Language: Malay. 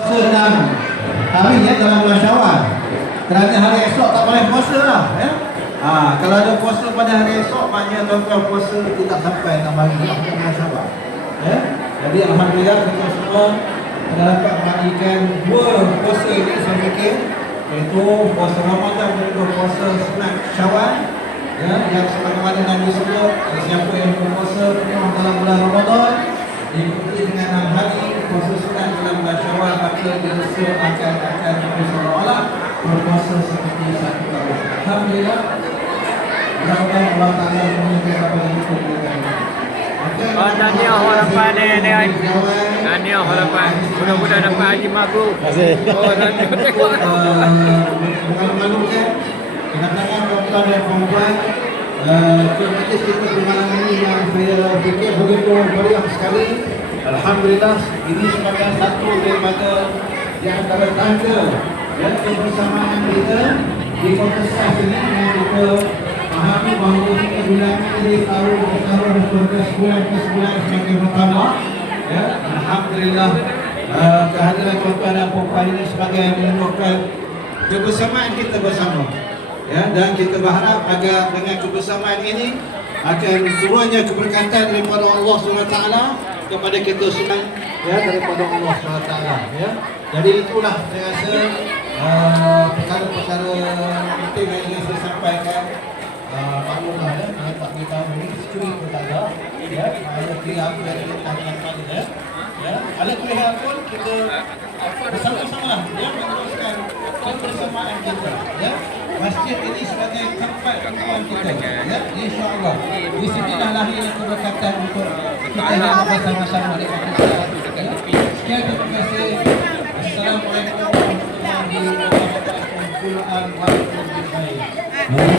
Senang hari ya dalam bulan Syawal. Kerana hari esok tak boleh puasa lah ya. Kalau ada puasa pada hari esok, maknanya tuan-tuan puasa tidak sampai 6 hari bulan Syawal. Ya. Jadi alhamdulillah kita semua dapat meraihkan dua puasa ini saya fikir, iaitu puasa Ramadan dan juga puasa sunat Syawal. Ya, yang sebagaimana Nabi sebut, siapa yang berpuasa penuh dalam bulan Ramadan diikuti dengan 6 hari puasa sunat dalam bulan Syawal, maka dia rasa akan seolah-olah berpuasa seperti satu tahun. Alhamdulillah. Mudah-mudahan Allah Ta'ala menunjukkan kepada kita tahniah harapan tahniah harapan mudah-mudahan dapat haji mabrur. Terima kasih. Malu-malukan kedatangan tuan-tuan dan puan-puan ke majlis kita di malam ini yang saya fikir begitu meriah sekali. Alhamdulillah, ini sebagai satu daripada yang antara tanda dan kebersamaan kita di Kota Sas ini yang kita fahami bahawa kita bulan ini taruh sebulan ke sebulan semakin bertambah. Ya, alhamdulillah, kehadiran tuan-tuan dan puan ini sebagai menunjukkan kebersamaan kita bersama. Ya, dan kita berharap agar dengan kebersamaan ini akan turunnya keberkatan daripada Allah SWT kepada kita semua, ya, daripada Allah SWT. Ya. Jadi itulah saya rasa perkara-perkara penting yang ingin saya sampaikan. Maklumlah ya, saya tak beritahu ini skrin pun tak ada. Ya, ada pilihan pun yang kita tanyakan ya. Ya, ada pilihan pun kita bersama-sama ya meneruskan kebersamaan kita. Ya, masjid ini sebagai tempat pertemuan kita. Ya, insya-Allah. Di sinilah lahir keberkatan untuk kita yang bersama-sama di masyarakat. Ya. Sekian, terima kasih. Assalamualaikum warahmatullahi wabarakatuh.